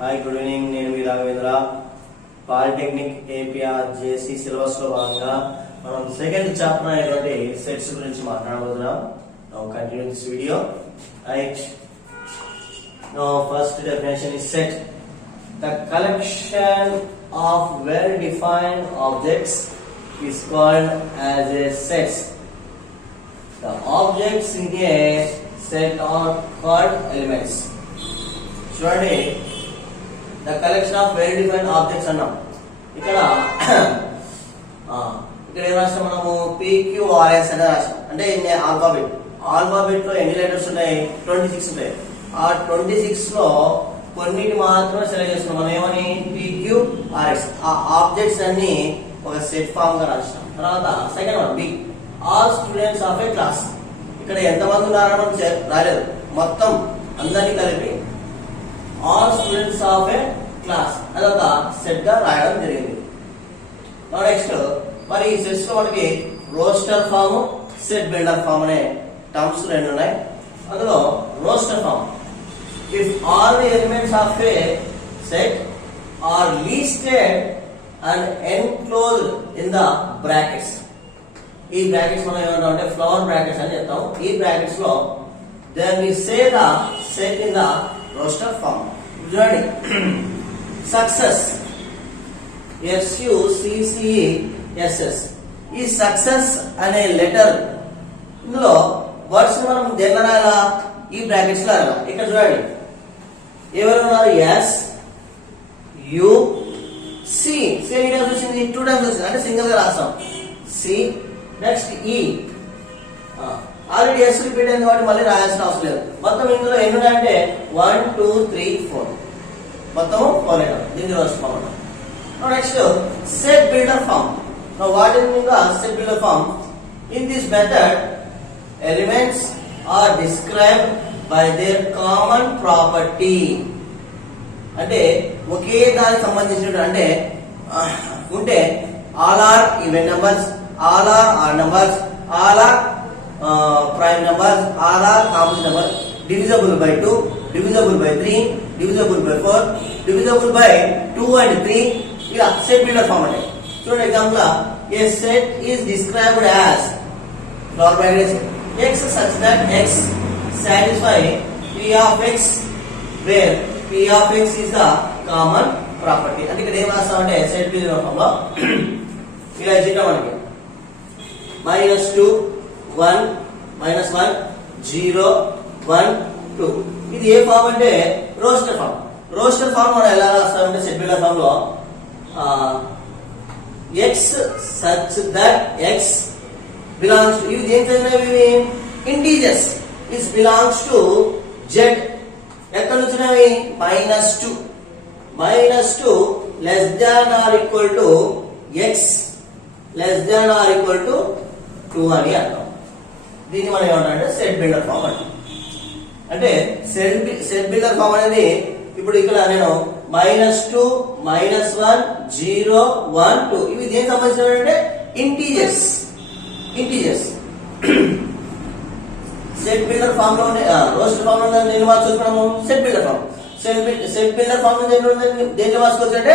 Hi good evening. నేను మీ Raghavendra. Polytechnic APR జేసీ syllabus లో భాగంగా మనం సెకండ్ చాప్టర్ అయినటువంటి సెట్స్ గురించి మాట్లాడబోతున్నాం. Now continue this video. Right. Now first definition is set. The collection of well-defined objects is called as a set. The objects in a set are called elements. చూడండి, the collection of well defined objects అన్నాం. ఇక్కడ ఏం రాస్తాం మనము? PQRS అనే రాస్తాం. అంటే alphabet లో ఎన్ని లెటర్స్ ఉన్నాయి? 26 ఉంటాయి. ఆ 26 లో కొన్నిటి మాత్రమే సెలెక్ట్ చేస్తున్నాం. మనం ఏమని? PQRS. ఆ ఆబ్జెక్ట్స్ అన్ని ఒక సెట్ ఫామ్ గా రాస్తాం. తర్వాత second one, B. All students of a class. ఇక్కడ ఎంతమంది ఉన్నారో రాలేదు, మొత్తం అందరినీ కలిపి all students of a class అదొక సెట్ గా రాయడం జరిగింది. నెక్స్ట్ మరి ఈ సెట్స్ లో మనకి roster form, set builder form అనే టర్మ్స్ రెండు ఉన్నాయి. అందులో roster form, if all the elements of a set are listed and enclosed in the brackets. ఈ బ్రాకెట్స్ మనం ఏమంటాం అంటే ఫ్లవర్ బ్రాకెట్స్ అని చెప్తాం. ఈ బ్రాకెట్స్ లో then we say the set in the roster form. చూడండి, సక్సెస్, SUCCESS. ఈ సక్సెస్ అనే లెటర్ ఇందులో వర్డ్స్ మనం దేనిలో రాయాలా? ఈ బ్రాకెట్స్ లో రాయాలా. ఇక్కడ చూడండి, ఎవరు ఉన్నారు? SUC. ఎన్ని టైమ్స్ వచ్చింది? 2 టైమ్స్ వచ్చింది. అంటే సింగిల్ గా రాస్తాం. C. Next E. Already S repeat అయింది కాబట్టి మళ్ళీ రాయాల్సిన అవసరం లేదు. మొత్తం ఇందులో ఎన్ని ఉన్నాయంటే 1 2 3 4 మొత్తం 4 లెటర్. దీన్ని రాసుకోవాలి. Next set builder form. Now what is mean the set builder form? In this method, elements are described by their common property. అంటే ఒకే దానికి సంబంధించిన అంటే ఉంటే all are even numbers, all are odd numbers, all are prime numbers, all are complex numbers, divisible by 2, divisible by 3, divisible by 4, divisible by 2 and 3. ఇలా set builder form అంటే చూడండి. Example, a set is described as flower brackets x such that x satisfy p of x where p of x is the common property. అంటే ఇక్కడ ఏం రాస్తామంటే set builder form లో ఇలా ఇచ్చింటాం మనకి -2 1 -1 0 1 2. ఇది ఏ ఫామ్ అంటే రోస్టర్ ఫామ్. రోస్టర్ ఫామ్ మనం ఎలా రాస్తామంటే సెట్ బిల్డర్ ఫామ్ లో x such that x belongs to, ఇవి ఏం చదివినవి? Integers. this belongs to z. ఎక్కడ వచ్చినవి? -2 less than or equal to x less than or equal to 2 అని అర్థం. దీన్ని మనం ఏమంటామంటే సెట్ బిల్డర్ ఫామ్ అంటాం. అంటే సెట్ బిల్డర్ ఫామ్ అనేది ఇప్పుడు ఇక్కడ నేను -2 -1 0 1 2 ఇవి దేనికి సంబంధించినవంటే ఇంటీజర్స్. సెట్ బిల్డర్ ఫామ్ లో రోస్టర్ ఫామ్ లో నేను మార్చుకున్నాము set builder form. Set builder form దేంట్లో మార్చుకోవచ్చు అంటే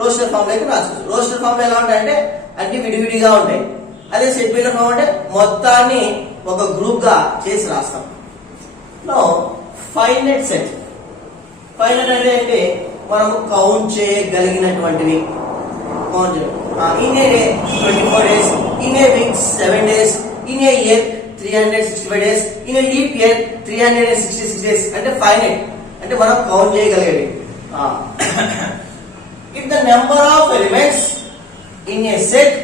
రోస్టర్ ఫామ్ లోకి రాసుకోవచ్చు. రోస్టర్ ఫామ్ లో ఎలా ఉంటాయంటే అన్ని విడివిడిగా ఉంటాయి. అదే సెట్ బిల్డర్ ఫామ్ అంటే మొత్తాన్ని ఒక గ్రూప్ గా చేసి రాస్తాం. Now finite set. ఫైనైట్ అంటే మనము కౌంట్ చేయగలిగినటువంటివి. In a day 24 days, in a week 7 days, in a year 365 days, in a leap year 366 days. అంటే ఫైనైట్ అంటే మనం కౌంట్ చేయగలిగేవి. If the number of elements in a set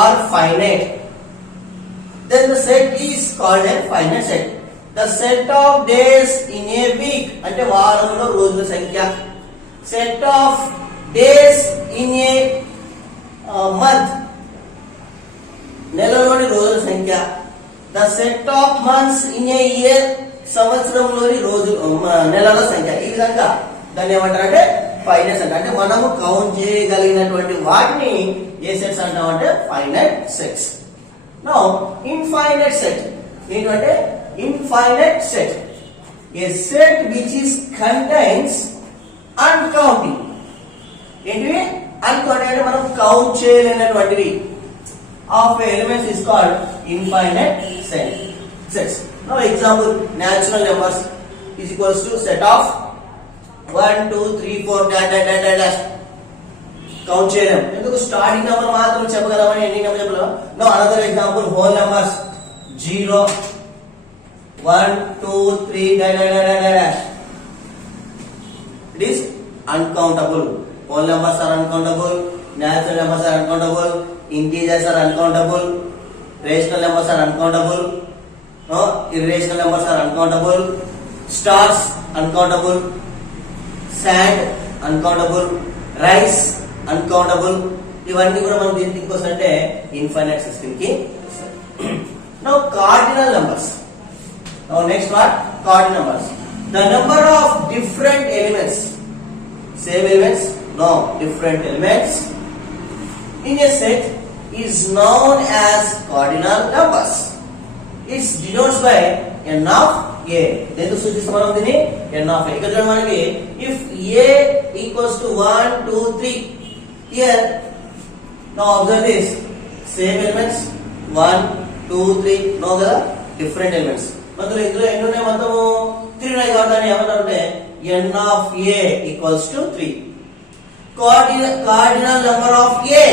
are finite, then the set is called a finite set. The set of days in a week అంటే వారంలో రోజుల సంఖ్య. Set of days in a month నెలలోని రోజుల సంఖ్య. The set of months in a year సంవత్సరంలోని నెలల సంఖ్య. ఈ విధంగా దాన్ని ఏమంటారంటే ఫైనైట్ సెట్. అంటే మనము కౌంట్ చేయగలిగినటువంటి వాటిని ఏ సెట్స్ అంటామంటే finite sets. Now infinite set ఏంటంటే infinite set, a set which is contains uncounting. ఏంటివి? అన్కౌంటింగ్ అంటే మనం కౌంట్ చేయలేనటువంటివి. Of elements is called infinite sets. Now example, natural numbers is equals to set of 1 2 3 4 dash. Count చేయలేం, ఎందుకు? Starting number మాత్రం చెప్పగలమని ఎన్ని నెంబర్ చెప్పలేం. No another example, whole numbers 0 1 2 3 dash. It is uncountable. Whole numbers are uncountable, natural numbers are uncountable, integers are uncountable, rational numbers are uncountable, no, irrational numbers are uncountable, stars uncountable, sand uncountable, rice uncountable. ఇవన్నీ కూడా మనం దీనికి వస్తుంటే infinite system కి. Now cardinal numbers. Now next what? Cardinal numbers. The number of different elements, same elements, no, different elements in a set is known as cardinal numbers. It's denoted by n of a. Then సూచిస్తాం మనం దీన్ని n of a. ఇక్కడ చూడండి మనకి if a equals to 1 2 3, here now observe this, same elements 1 2 3, no కదా, different elements. మొత్తం ఇందులో ఎన్ని ఉన్నాయి? మొత్తము 3 ఉన్నాయి కాబట్టి ఏమంటారంటే n of a equals to 3. Cardinal number of a,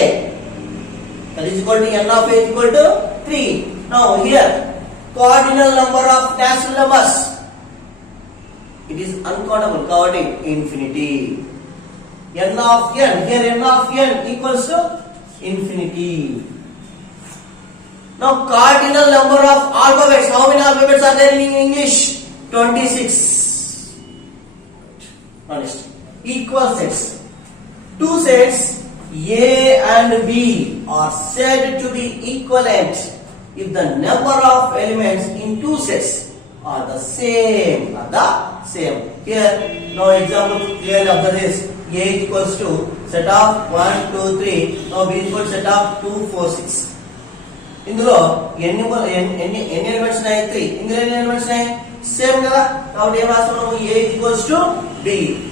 that is equal to n of a is equal to 3. Now here cardinal number of natural numbers, it is uncountable కాబట్టి infinity. n of n, here n of n equals to infinity. Now cardinal number of alphabets, how many alphabets are there in English? 26. Honest. Equal sets. Two sets A and B are said to be equivalent if the number of elements in two sets are the same. Here, now example clearly observe this. A is equals to set of 1 2 3. Now B is equal to set of 2 4 6. ఇందులో ఎన్ని elements ఉన్నాయి? 3. ఇందులో ఎన్ని elements ఉన్నాయి? Same కదా, కాబట్టి ఏం రాస్తున్నాము? A equals to B.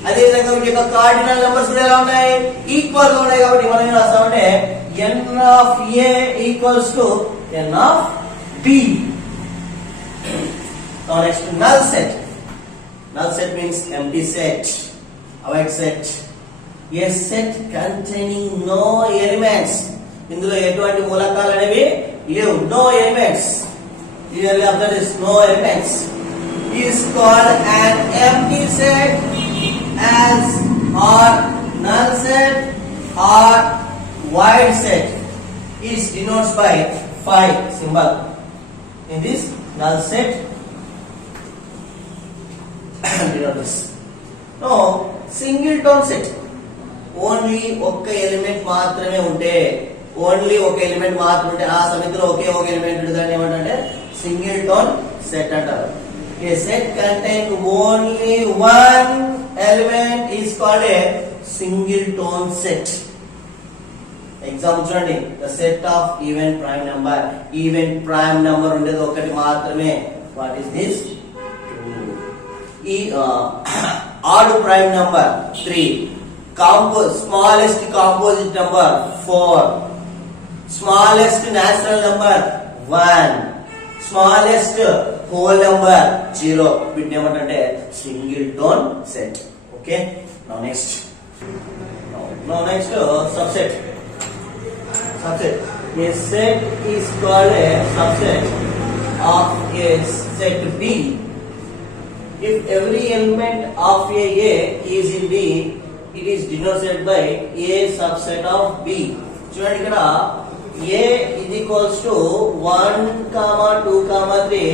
అదే విధంగా వీటి యొక్క కార్డినల్ నెంబర్స్ కూడా ఎలా ఉన్నాయి? ఈక్వల్ గా ఉన్నాయి. కాబట్టి మనం ఏం రాస్తామంటే n of A equals to n of B. Now next, null set. Null set means empty set, void set. A set containing no elements. ఇందులో ఎటువంటి మూలకాలు అనేవి లేవు. No elements. Clearly observe this, no elements is called an empty set as or null set or void set is denoted by phi symbol. In this null set denote this. No, singleton set, only ఒక్క element మాత్రమే ఉంటే, only ఒక element మాత్రమే ఉంటే ఆ సమితిలో ఒకే ఒక element ఉంటుందని ఏమంటే సింగిల్ టోన్ సెట్ అంటారు. A set containing only one element is called a singleton set. Example చూడండి, the set of even prime number. Even prime number ఉండేది ఒకటి మాత్రమే. What is this? 2. Odd prime number 3. Smallest composite number 4. Smallest natural number 1. Smallest whole number 0. వీటిని ఏమంటే single tone set. Okay, now next subset. A set is called a subset of a set B if every element of A is in B. It is denoted by A subset of B. చూడండి, ఇక్కడ A is equals to 1, 2, 3.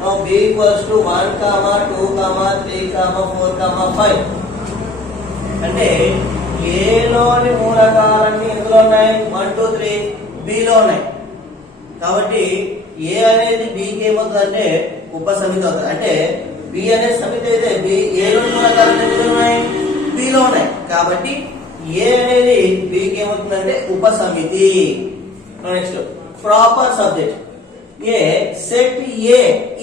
Now B equals to 1, 2, 3, 4, 5. అంటే A లోని మూలకాలన్నీ ఎందులో ఉన్నాయి? 1 2 3 B లో ఉన్నాయి. కాబట్టి A అనేది B కి ఏమవుతుందంటే ఉపసమితి అవుతుంది. అంటే B అనే సమితి అయితే B A లోని మూలకాలన్నీ ఎందులో ఉన్నాయి? B లో ఉన్నాయి. కాబట్టి A అనేది B కి ఏమవుతుందంటే ఉపసమితి. Next, proper subject. A set A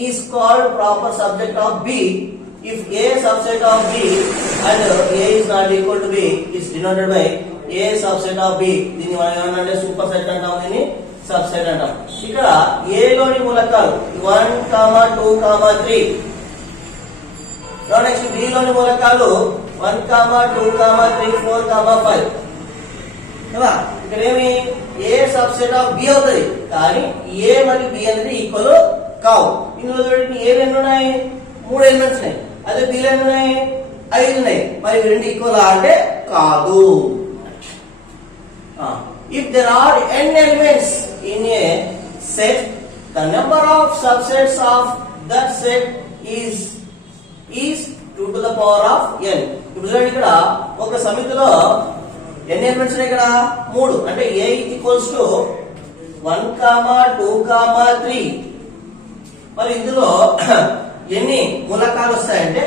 is called proper subject of B if A subset of B and A is not equal to B is denoted by A subset of B. దీన్ని మనం ఏమన్నా super set అంటాం, దీన్ని sub set అంటాం. ఇక్కడ A లోని మూలకాలు 1, 2, 3. Next B లోని మూలకాలు 1, 2, 3, 4, 5. కదా, ఇక్కడ ఏమి A సబ్సెట్ ఆఫ్ B అవుతుంది, కానీ A మరియు B అనేది ఈక్వల్ కావు. ఇందులో చూడండి A ఎన్ని ఉన్నాయి, 3 ఎలిమెంట్స్ ఉన్నాయి. అదే B ఎన్ని ఉన్నాయి, 5 ఉన్నాయి. మరి రెండు ఈక్వల్ అంటే కాదు. If there are n elements in a set, the number of subsets of that set is 2 to the power of n. ఇప్పుడు చూడండి ఇక్కడ ఒక సమితిలో ఎన్ని ఎలిమెంట్స్ ఉన్నాయి, ఇక్కడ 3. అంటే A ఈక్వల్స్ టు 1, 2, 3. మరి ఇందులో ఎన్ని మూలకాలు వస్తాయంటే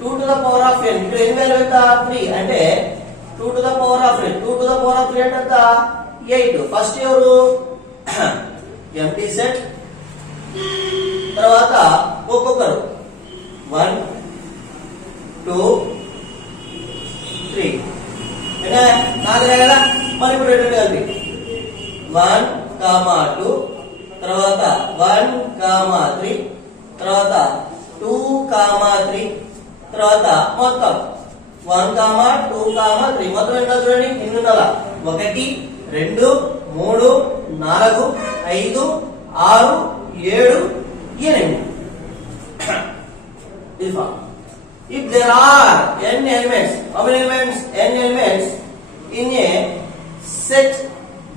2 to the power of n. ఇక్కడ ఎన్ని వాల్యూ ఎంత, 3. అంటే 2 to the power of n. 2 to the power of 3 అంటే ఎంత, 8. ఫస్ట్ ఎవరు, ఎంప్టీ సెట్. తర్వాత ఒక్కొక్కరు 1, 2, 3. నాలుగు కదా. మరి ఇప్పుడు రెండు కలిపి 1, 2, తర్వాత 1, 3, తర్వాత 2, 3, తర్వాత మొత్తం 1, 2, 3. మొత్తం ఎంత చూడండి, ఎన్ని ఉండాల, 1, 2, 3, 4, 5, 6, 7, 8. This one. If there are n elements, how many elements? N elements in a set,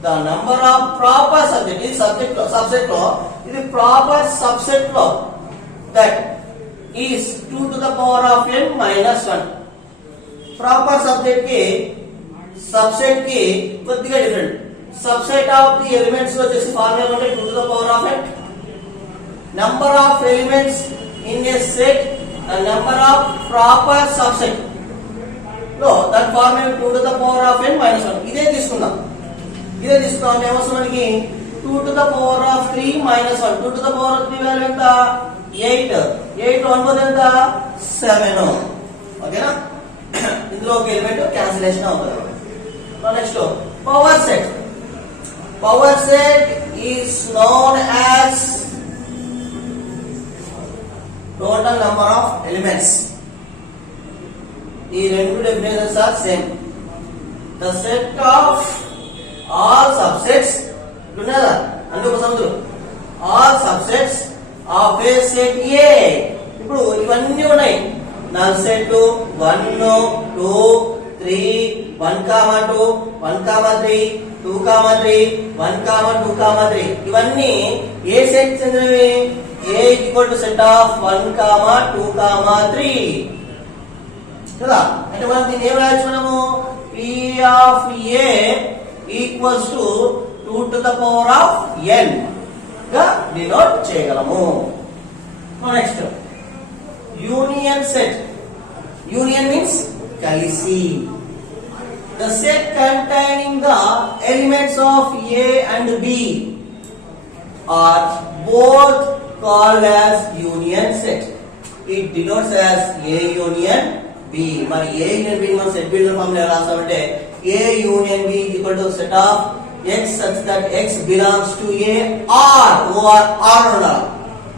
the number of proper subset, this subset lo, ఇది proper subset lo, that is 2 to the power of n minus 1. Proper subset ki subset ki కొద్దిగా different. Subset of the elements లో వచ్చేసి formula అంటే 2 to the power of n. Number of elements in a set, the number of proper subset లో that formula 2 to the power of n minus 1. ఇదే తీసుకుందాం అంటే ఏమొస్తుంది మనకి, 2 to the power of 3 minus 1. 2 to the power of 3 value ఎంత, 8. 8 1 పోతే ఎంత, 7. ఓకేనా, ఇందులో ఒక ఎలిమెంట్ క్యాన్సిలేషన్ అవుతుంది. Next power set. Power set is known as total number of elements. ఈ రెండు definitions are same. The set of all subsets, ఉన్నదా అంటే ఒక సముద్రం, all subsets of a set A. ఇప్పుడు ఇవన్నీ ఉన్నాయి, నల్ సెట్ 1, 2, 3, 1, 2, 1, 3, 2, 3, 1, 2, 3. ఇవన్నీ ఏ సెట్ చెందినవి, A equal to set of 1, 2, 3. కదా, అంటే మనం దీన్ని ఏం రాయొచ్చు, మనము P of A equals to 2 to the power of n గా డినోట్ చేయగలము. Next union set. Union means కలిసి. The set containing the elements of A and B are both called as union set. It denotes as A union B. మరి A union B మనం set builder formula ఎలా రాస్తామంటే A union B is equal to set of X such that X belongs to A or R ఉండాలి.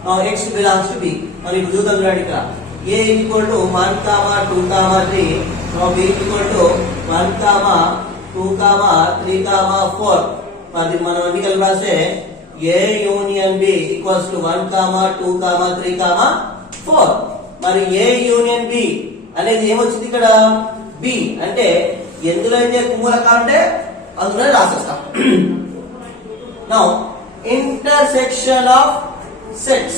Now X belongs to B. మరి ఇప్పుడు చూద్దాం చూడండి, ఇక్కడ A is equal to 1, 2, 3. Now B is equal to 1, 2, 3, 4. మరి మనం అన్ని కలిపి రాస్తే A union B equals to 1, 2, 3, 4. మరి A union B అనేది ఏమొచ్చింది ఇక్కడ, B. అంటే ఎందులో అయితే మూలకాలు ఉంటే అందులో రాసేస్తాం. Now intersection of sets.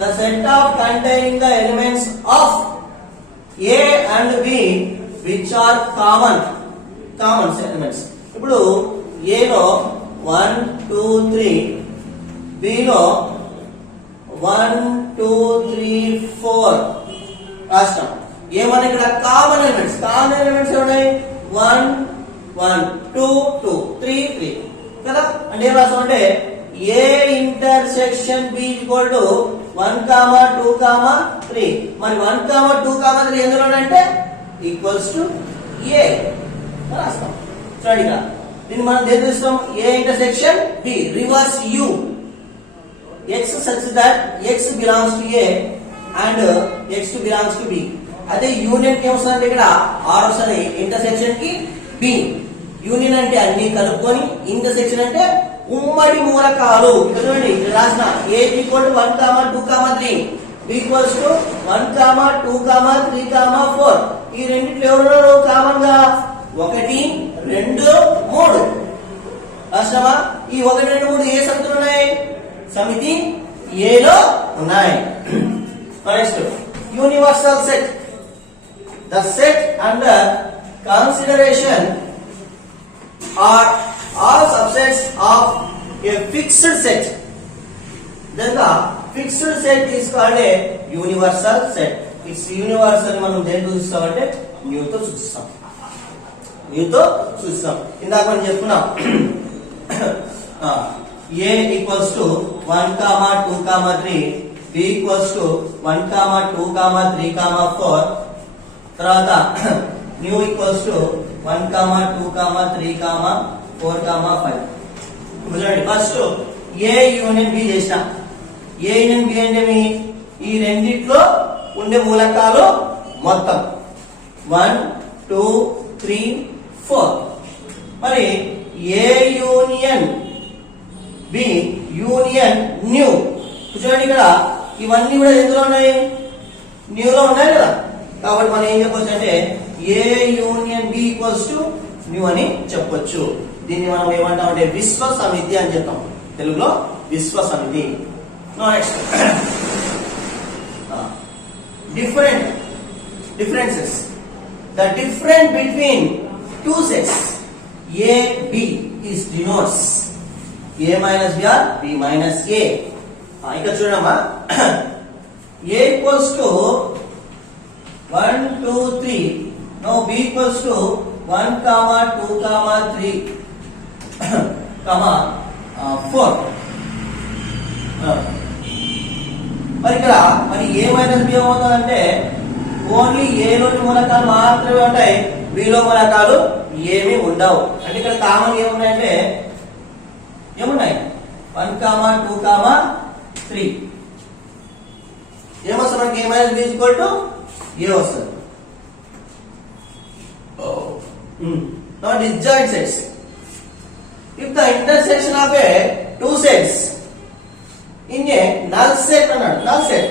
The set of containing the elements of A and B which are common elements. ఇప్పుడు A లో 1, 2, 3, B లో 1, 2, 3, 4 రాస్తాం. ఏమన్నా ఇక్కడ కామన్ ఎలిమెంట్స్ ఏమున్నాయి, 1, 1, 2, 2, 3, 3 కదా. అంటే ఏం రాస్తాం అంటే A intersection B equal to 1, 2, 3. మరి 1, 2, 3 ఎందులో అంటే ఈక్వల్స్ టు ఏ రాస్తాం. చూడండి ఇక్కడ దీన్ని మనం దేని చూస్తాం? ఏ intersection B reverse you x such that x belongs to a and x belongs to b. అదే యూనియన్ కి వస్తుంది ఇక్కడ ఆర్ వస్తుంది ఇంటర్సెక్షన్ కి బి. యూనియన్ అంటే అన్ని కలుపుకొని, ఇంటర్సెక్షన్ అంటే ఉమ్మడి మూలకాలు. ఇక్కడ చూడండి ఇక్కడ రాసిన a equal to 1, 2, 3, b equals to 1, 2, 3, 4. ఈ రెండిట్లో ఎవరు కామన్ గా 1, 2, 3 రాష్ట్రమా? ఈ 1, 2, 3 ఏ సమితులు ఉన్నాయి? సమితి ఏ లో ఉన్నాయి. Next universal set. The set under consideration are all subsets of a fixed set. then the fixed set is called a universal set. It's universal మనం దేంతో చూస్తామంటే న్యూ తో చూస్తాం. ఇందాక మనం చెప్పుకున్నాం a equals to 1, 2, 3, b equals to 1, 2, 3, 4. తర్వాత mu equals to 1, 2, 3, 4, 5. చూడండి first ఏ union B చేసిన. ఏ యూనియన్ బి అంటే ఈ రెండిట్లో ఉండే మూలకాలు మొత్తం 1, 2, 3, 4. మరి ఏ యూనియన్ బి యూనియన్ న్యూ. చూడండి ఇక్కడ ఇవన్నీ కూడా ఎందులో ఉన్నాయి? న్యూలో ఉన్నాయి కదా. కాబట్టి మనం ఏం చెప్పొచ్చు అంటే A union B equals to new అని చెప్పొచ్చు. దీన్ని మనం ఏమంటాం అంటే విశ్వ సమితి అని చెప్తాం. తెలుగులో విశ్వ సమితి. Next differences. The difference between two sets A, B is denotes A minus B or B minus A. ఇక్కడ చూడమ్మా A equals to 1, 2, 3. Now B equals to 1, 2, 3, 4. మరి ఇక్కడ మరి ఏ మైనస్ బి ఏమవుతుందంటే ఓన్లీ ఏలోని మూలకాలు మాత్రమే ఉంటాయి, బిలో మూలకాలు ఏమీ ఉండవు. అంటే ఇక్కడ కామన్ ఏమున్నాయంటే ఏమున్నాయి 1, 2, 3. ఏమొస్తుంది మనకి? ఏ మైనస్ బి ఈక్వల్ టు ఏ వస్తుంది. Now disjoint sets. If the intersection of a two sets in a null set అన్నాడు, null set,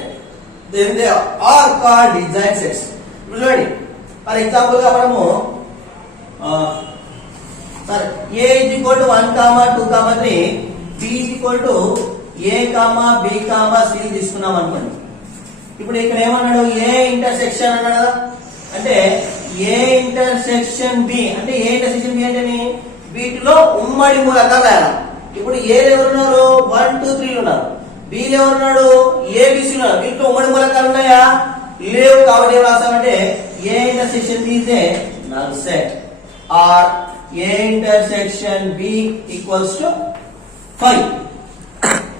then they are called disjoint sets. ఇప్పుడు చూడండి ఫర్ ఎగ్జాంపుల్ గా మనము సరే a is equal to 1, 2, 3, b is equal to a, b, c తీసుకున్నాం అనుకోండి. ఇప్పుడు ఇక్కడ ఏమన్నాడు? ఏ ఇంటర్సెక్షన్ అన్నాడు కదా. అంటే ఏ ఇంటర్సెక్షన్ బి అంటే ఏ ఇంటర్సెక్షన్ బి అంటే వీటిలో ఉమ్మడి మూలకాలు రాయాలి. ఇప్పుడు ఏ ఎవరున్నారు? 1, 2, 3 ఉన్నారు. బి ఎవరున్నాడు? ఏబిసి ఉన్నారు. వీటిలో ఉమ్మడి మూలకాలు ఉన్నాయా? లేవు. కాబట్టి ఏం రాస్తామంటే A intersection B is a null set or A intersection B equals to 5.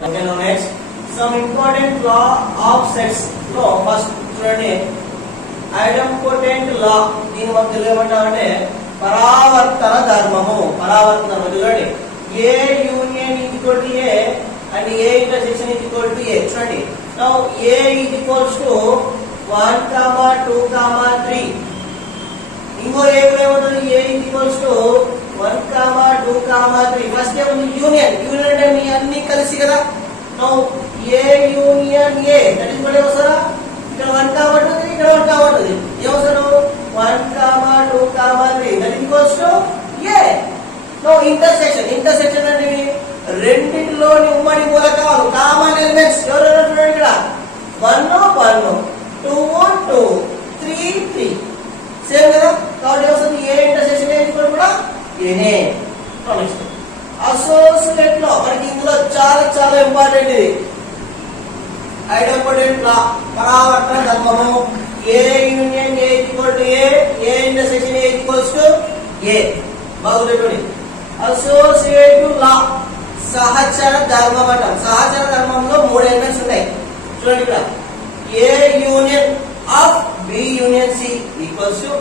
Okay. Now next some important law of sets లో ఫస్ట్ చూడండి ఐడెంపోటెంట్ లా. దీని మనం తెలియమంటామంటే పరావర్తన ధర్మము. పరావర్తన ధర్మం చూడండి A union equal to A and A intersection equal to A. చూడండి now A equals to 1, 2, 3. ఇంకో ఏ ఏమవుతుంది? ఏ ఈక్వల్స్ టు 1, 2, 3. ఫస్ట్ ఏముంది? యూనియన్. యూనియన్ అంటే మీ అన్ని కలిసి కదా. Now A union A that is what వస్తారా? ఇక్కడ 1 కాబట్టి ఇక్కడ 1 కాబట్టి ఏమవుతారు? 1, 2, 3 that equals to A. No intersection. Intersection అంటే రెండిటిలోని ఉమ్మడి మూలకాలు కామన్ ఎలిమెంట్స్ ఎవరెవరు చూడండి ఇక్కడ 1, 1, 2, 2, 3, 3 సేమ్ కదా. కాబట్టి ఏమవుతుంది? ఏ ఇంటర్సెక్షన్ ఏ కూడా ఏనే. అసోసియేట్ లో మనకి ఇందులో చాలా చాలా ఇంపార్టెంట్ ఇది ఐడెంపోటెంట్ లా పరావర్తన ధర్మము. A union A equal to A, A intersection A equals to A. బాగుంటుంది. అసోసియేటివ్ లా సహచర ధర్మం అంటాం. సహచర ధర్మంలో 3 ఎలిమెంట్స్ ఉంటాయి. చూడండి ఇక్కడ A union of B union C equals to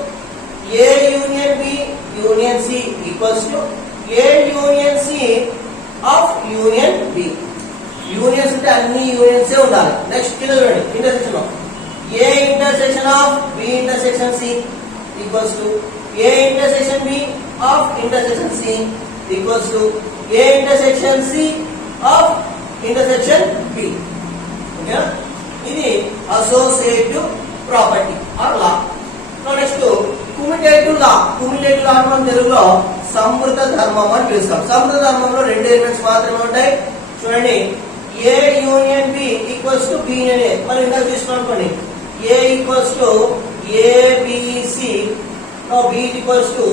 A union B union C equals to A union C of union B. Unions అంటే అన్ని యూనియన్స్ ఉండాలి. నెక్స్ట్ కింద చూడండి ఇంటర్సెక్షన్ లో A intersection of B intersection C equals to A intersection B of intersection C equals to A intersection C of intersection B. ఓకేనా? ఇది associative property or law. Next commutative law. Commutative law మనం తెలుగులో సంవృత ధర్మం అని పిలుస్తాం. సంవృత ధర్మంలో 2 elements మాత్రమే ఉంటాయి. చూడండి A union B equals to B union A. మనం ఇందాక తీసుకున్నాం అనుకోండి A equals to A B C, B equals to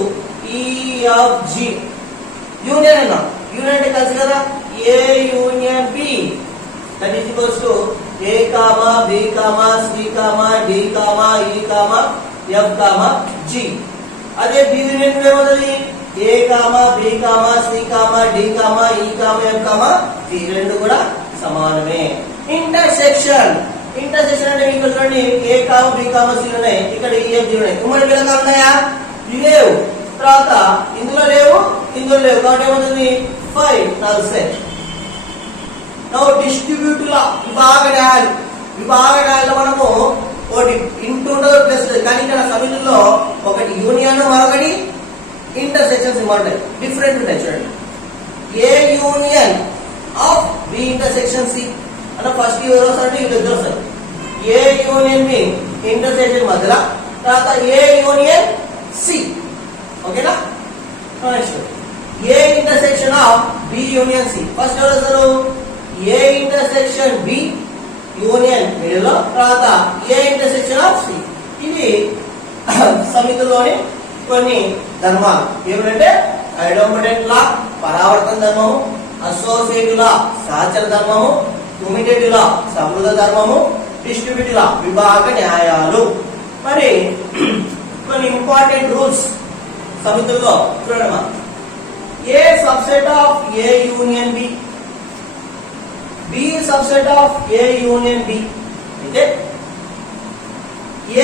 E F G. Union అన్నా, యూనియన్ అంటే కలిసి కదా A union B that is equals to A comma B comma C comma D comma E comma F comma G. అదే B union ఏమవుతుంది A comma B comma C comma D comma E comma F comma G. రెండు కూడా సమానమే. Intersection. Intersection అంటే ఇక్కడ చూడండి ఏ comma B comma C ఉన్నాయి, ఇక్కడ ఈఎఫ్ జి ఉన్నాయి. ఉమ్మడి విలకాలు ఉన్నాయా? లేవు. తర్వాత ఇందులో లేవు, ఇందులో లేవు కాబట్టి ఏమవుతుంది 5 null set. నౌ డిస్ట్రిబ్యూటివ్ లా. విభాగడాలు మనము ఒకటి ఇంటూ ఉండదు ప్లస్, కానీ ఇక్కడ సమితుల్లో ఒకటి యూనియన్ మరొకటి ఇంటర్సెక్షన్స్ ఉంటాయి, డిఫరెంట్ ఉంటాయి. చూడండి A union of B intersection C అంటే ఫస్ట్ ఎవరు వస్తారంటే వీళ్ళిద్దరు వస్తారు. ఏ యూనియన్ బి ఇంటర్సెక్షన్ మధ్యలో, తర్వాత ఏ యూనియన్ సి. ఓకేనా? Next A intersection of B union C. First ఎవరు వస్తారు? A intersection B union middle లో, తర్వాత ఏ ఇంటర్సెక్షన్ ఆఫ్ సి. ఇది సమితిలోని కొన్ని ధర్మాలు ఏమిటంటే ఐడోంపటెంట్ లా పరావర్తన ధర్మము, అసోసియేటివ్ లా సహచర ధర్మము, కుమిటేటివ్ లా సమృద్ధ ధర్మము, డిస్ట్రిబ్యూటివ్ లా విభాగ న్యాయాలు. మరి కొన్ని ఇంపార్టెంట్ రూల్స్ సమితుల్లో చూడమ్మా. A subset of A union B, B subset of A union B అయితే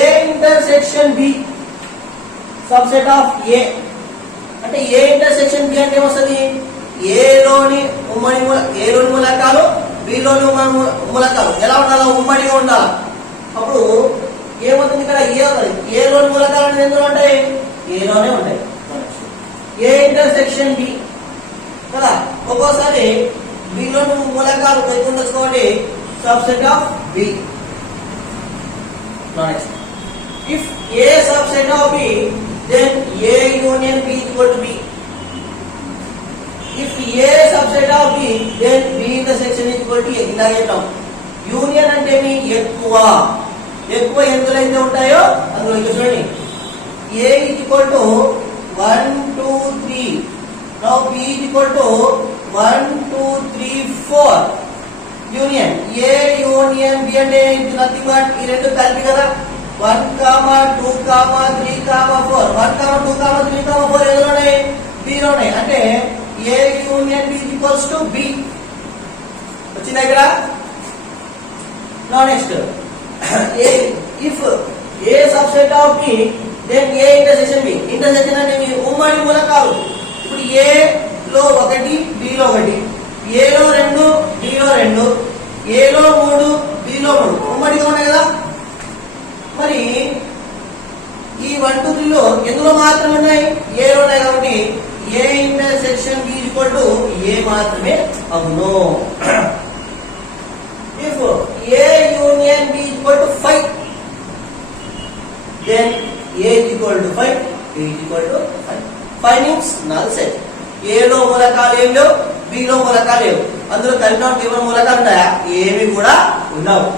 A intersection B subset of A. అంటే ఏ ఇంటర్సెక్షన్ బి అంటే ఏమొస్తుంది? ఏలోని మూలకాలు బిలోని మూలకాలు ఎలా ఉండాలి? ఉమ్మడిగా ఉండాలి. అప్పుడు ఏమవుతుంది? ఇక్కడ ఏలోని మూలకాలు అంటే ఎందులో ఉంటాయి? ఏలోనే ఉంటాయి. ఏ ఇంటర్సెక్షన్ బి కదా. ఒక్కోసారి బిలోని మూలకాలు ఎక్కువ ఉండొచ్చు కాబట్టి subset of B. If A subset of B, then A union B is equal to B. If A subset of B, then B intersection is equal to A. ఇలాగే చెప్తాం. యూనియన్ అంటే ఎక్కువ ఎందులో అయితే ఉంటాయో అందులో ఇక్కడ చూడండి A is equal to 1 2 3. Now B is equal to 1 2 3 4. Union A union B అంటే ఇది నథింగ్ బట్ ఈ రెండు కలిపి కదా 1 2 3 4. 1 2 3 4 ఏలోనే B లోనే. అంటే A union B equals to B. వచ్చిందా ఇక్కడ? Next if A subset of B then A intersection B. Intersection అంటే ఉమ్మడి మూలకాలు. ఇప్పుడు A లో 1 B లో 1, A లో 2 B లో 2, A లో 3 B లో 3 ఉమ్మడిగా ఉన్నాయి కదా. మరి ఈ 1 2 3 లో ఎందులో మాత్రమే ఉన్నాయి? ఏ లో ఉన్నాయి కాబట్టి A intersection B equal to A మాత్రమే అవును. If A union B equal to 5 then A equal to 5, B equal to 5. 5 means null set. A లో మూలకాలు ఏం లేవు, బి లో మూలకాలు లేవు. అందులో కలిపిన కేవలం మూలకాలు ఉంటాయా? ఏమి కూడా ఉండవు.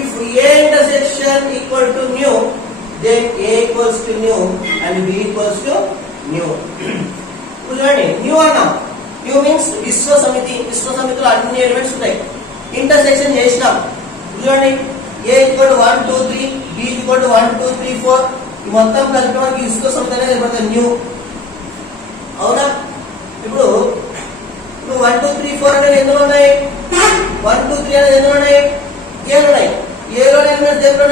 If A intersection equal to nu, then A equals to nu and B equals to nu. చూడండి న్యూ అన్నాం. న్యూ మీన్స్ విశ్వ సమితిలో అన్ని ఎలిమెంట్స్ ఉంటాయి. ఇంటర్సెక్షన్ చేసినాం. చూడండి A equal to 1 2 3, B equal to 1 2 3 4. ఈ మొత్తం కలిపి మనకి విశ్వ సమితి అనేది ఏర్పడుతుంది న్యూ. అవునా? ఇప్పుడు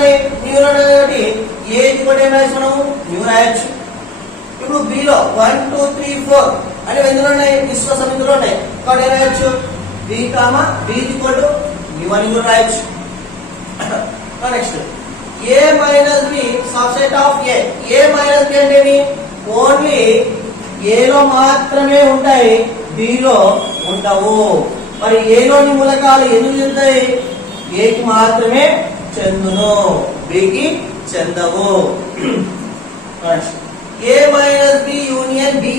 ఉన్నాయి న్యూ కాబట్టి ఏ కూడా ఏం రాయొచ్చు మనం న్యూ రాయొచ్చు. ఇప్పుడు బి లో 1 2 3 4 అంటే ఎందులో ఉన్నాయి విశ్వ సమితిలో ఉన్నాయి కాబట్టి ఏం రాయొచ్చు B comma B equal to new అని కూడా రాయొచ్చు. Next A minus B subset of A. A minus B అంటే ఓన్లీ ఏలో మాత్రమే ఉంటాయి బిలో ఉండవు. మరి ఏలోని మూలకాలు ఎందుకు చెందుతాయి ఏకి మాత్రమే చెందును బికి చెందవు. A minus B union B.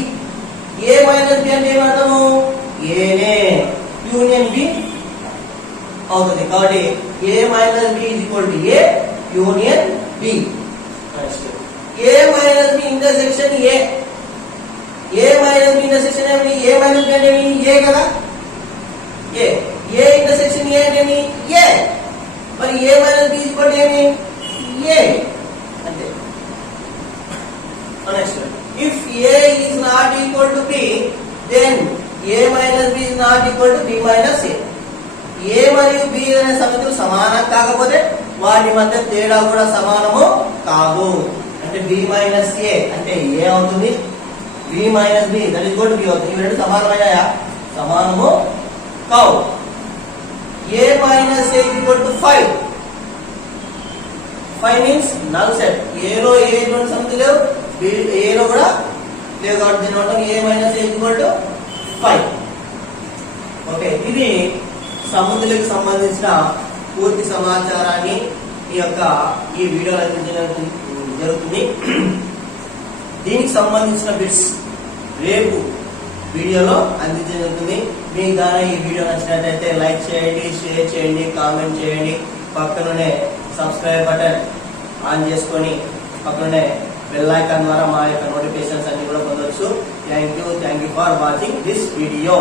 A minus B అంటే ఏమర్థము ఏనే యూనియన్ బి అవుతుంది కాబట్టి A minus B is equal to A union B. A minus B intersection A. A minus B intersection ఏమి ఏ మైనస్ బి అంటే ఏ కదా ఏ. A intersection ఏ అంటే A. మరి A minus B is equal to ఏమి A అంటే. Next if A is not equal to B then A minus B is not equal to B minus A. A మరియు B అనే సమితులు సమానం కాకపోతే వాటి మధ్య తేడా కూడా సమానము కాదు. అంటే బి మైనస్ ఏ అంటే ఏ అవుతుంది B minus B that is equal to B అవుతుంది. ఇవి రెండు సమానమైనయా సమానము కావు. A minus A equal to 5. 5 means null set. ఏలో ఏ రెండు సమితి లేవు ఏలో కూడా లేవు కాబట్టి దీని వల్ల A minus A equal to 5. Okay ఇది సముద్రులకు సంబంధించిన పూర్తి సమాచారాన్ని ఈ వీడియోలో అందించడం జరుగుతుంది. దీనికి సంబంధించిన బిట్స్ రేపు వీడియోలో అందించడం జరుగుతుంది. మీకు కానీ ఈ వీడియో నచ్చినట్లయితే లైక్ చేయండి, షేర్ చేయండి, కామెంట్ చేయండి. పక్కనే సబ్స్క్రైబ్ బటన్ ఆన్ చేసుకొని పక్కనే బెల్ ఐకాన్ ద్వారా మా యొక్క నోటిఫికేషన్స్ అన్ని కూడా పొందవచ్చు. Thank you for watching this video.